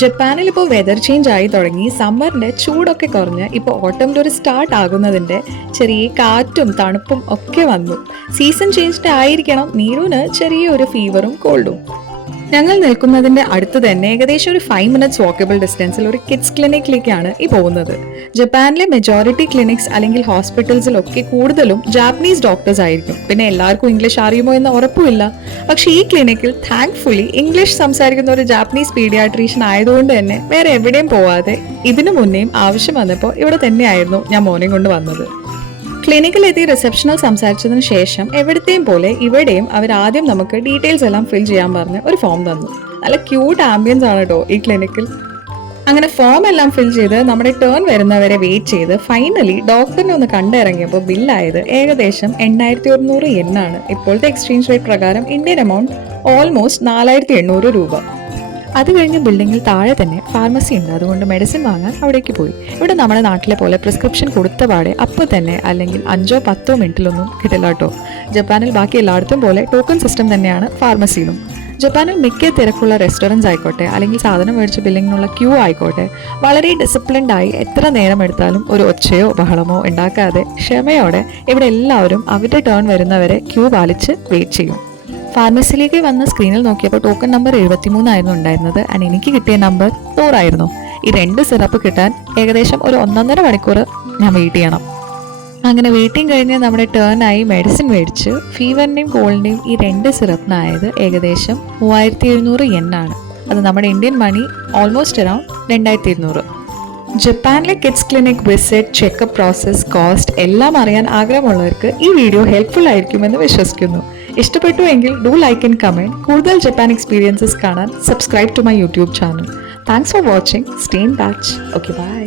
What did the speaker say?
ജപ്പാനിൽ ഇപ്പോൾ weather change ആയി തുടങ്ങി. സമ്മറിന്റെ ചൂടൊക്കെ കുറഞ്ഞ് ഇപ്പോൾ ഓട്ടമിൻ്റെ ഒരു സ്റ്റാർട്ട് ആകുന്നതിൻ്റെ ചെറിയ കാറ്റും തണുപ്പും ഒക്കെ വന്നു. സീസൺ ചേഞ്ച്ഡ് ആയിരിക്കണം നീരുവിന് ചെറിയൊരു ഫീവറും കോൾഡും. ഞങ്ങൾ നിൽക്കുന്നതിൻ്റെ അടുത്ത് തന്നെ ഏകദേശം ഒരു 5 minutes വാക്കബിൾ ഡിസ്റ്റൻസിൽ ഒരു കിഡ്സ് ക്ലിനിക്കിലേക്കാണ് ഈ പോകുന്നത്. ജപ്പാനിലെ മെജോറിറ്റി ക്ലിനിക്സ് അല്ലെങ്കിൽ ഹോസ്പിറ്റൽസിലൊക്കെ കൂടുതലും ജാപ്പനീസ് ഡോക്ടേഴ്സ് ആയിരിക്കും. പിന്നെ എല്ലാവർക്കും ഇംഗ്ലീഷ് അറിയുമോ എന്ന് ഉറപ്പുമില്ല. പക്ഷേ ഈ ക്ലിനിക്കിൽ താങ്ക്ഫുള്ളി ഇംഗ്ലീഷ് സംസാരിക്കുന്ന ഒരു ജാപ്പനീസ് പീഡിയാട്രീഷ്യൻ ആയതുകൊണ്ട് തന്നെ വേറെ എവിടെയും പോവാതെ ഇതിനു മുന്നേയും ആവശ്യം വന്നപ്പോൾ ഇവിടെ തന്നെയായിരുന്നു ഞാൻ മോനെ കൊണ്ട് വന്നത്. ക്ലിനിക്കിലെത്തി റിസപ്ഷനിൽ സംസാരിച്ചതിന് ശേഷം എവിടത്തെയും പോലെ ഇവിടെയും അവർ ആദ്യം നമുക്ക് ഡീറ്റെയിൽസ് എല്ലാം ഫിൽ ചെയ്യാൻ പറഞ്ഞ് ഒരു ഫോം തന്നു. നല്ല ക്യൂട്ട് ആംബിയൻസ് ആണ് കേട്ടോ ഈ ക്ലിനിക്കിൽ. അങ്ങനെ ഫോം എല്ലാം ഫിൽ ചെയ്ത് നമ്മുടെ ടേൺ വരുന്നവരെ വെയിറ്റ് ചെയ്ത് ഫൈനലി ഡോക്ടറിനെ ഒന്ന് കണ്ടിറങ്ങിയപ്പോൾ ബില്ലായത് ഏകദേശം 8100 yen ആണ്. ഇപ്പോഴത്തെ എക്സ്ചേഞ്ച് റേറ്റ് പ്രകാരം ഇന്ത്യൻ എമൗണ്ട് ഓൾമോസ്റ്റ് 4800 രൂപ. അത് കഴിഞ്ഞ് ബിൽഡിങ്ങിൽ താഴെ തന്നെ ഫാർമസി ഉണ്ട്. അതുകൊണ്ട് മെഡിസിൻ വാങ്ങാൻ അവിടേക്ക് പോയി. ഇവിടെ നമ്മുടെ നാട്ടിലെ പോലെ പ്രിസ്ക്രിപ്ഷൻ കൊടുത്ത പാടെ അപ്പോൾ തന്നെ അല്ലെങ്കിൽ 5-10 മിനിറ്റിലൊന്നും കിട്ടില്ല കേട്ടോ. ജപ്പാനിൽ ബാക്കി എല്ലായിടത്തും പോലെ ടോക്കൺ സിസ്റ്റം തന്നെയാണ് ഫാർമസിയിലും. ജപ്പാനിൽ മിക്ക തിരക്കുള്ള റെസ്റ്റോറൻറ്റ്സ് ആയിക്കോട്ടെ അല്ലെങ്കിൽ സാധനം മേടിച്ച് ബില്ലിങ്ങിനുള്ള ക്യൂ ആയിക്കോട്ടെ വളരെ ഡിസിപ്ലിൻഡ് ആയി എത്ര നേരം എടുത്താലും ഒരു ഒച്ചയോ ബഹളമോ ഉണ്ടാക്കാതെ ക്ഷമയോടെ ഇവിടെ എല്ലാവരും അവരുടെ ടേൺ വരുന്നവരെ ക്യൂ പാലിച്ച് വെയിറ്റ് ചെയ്യും. ഫാർമസിയിലേക്ക് വന്ന സ്ക്രീനിൽ നോക്കിയപ്പോൾ ടോക്കൺ നമ്പർ 73 ആയിരുന്നു ഉണ്ടായിരുന്നത്. ആൻഡ് എനിക്ക് കിട്ടിയ നമ്പർ 100 ആയിരുന്നു. ഈ 2 സിറപ്പ് കിട്ടാൻ ഏകദേശം ഒരു 1.5 മണിക്കൂർ ഞാൻ വെയിറ്റ് ചെയ്യണം. അങ്ങനെ വെയിറ്റിംഗ് കഴിഞ്ഞ് നമ്മുടെ ടേൺ ആയി മെഡിസിൻ മേടിച്ച് ഫീവറിൻ്റെയും കോൾഡിൻ്റെയും ഈ 2 സിറപ്പിനായത് ഏകദേശം 3700 yen ആണ്. അത് നമ്മുടെ ഇന്ത്യൻ മണി ഓൾമോസ്റ്റ് അറൗണ്ട് 2200. ജപ്പാനിലെ kids clinic visit, checkup process, cost എല്ലാം അറിയാൻ ആഗ്രഹമുള്ളവർക്ക് ഈ വീഡിയോ ഹെൽപ്ഫുൾ ആയിരിക്കുമെന്ന് വിശ്വസിക്കുന്നു. ഇഷ്ടപ്പെട്ടു എങ്കിൽ ഡു ലൈക്ക് ആൻഡ് കമൻറ്റ്. കൂടുതൽ ജപ്പാൻ എക്സ്പീരിയൻസസ് കാണാൻ subscribe to my YouTube channel. Thanks for watching. Stay in touch. Okay, by.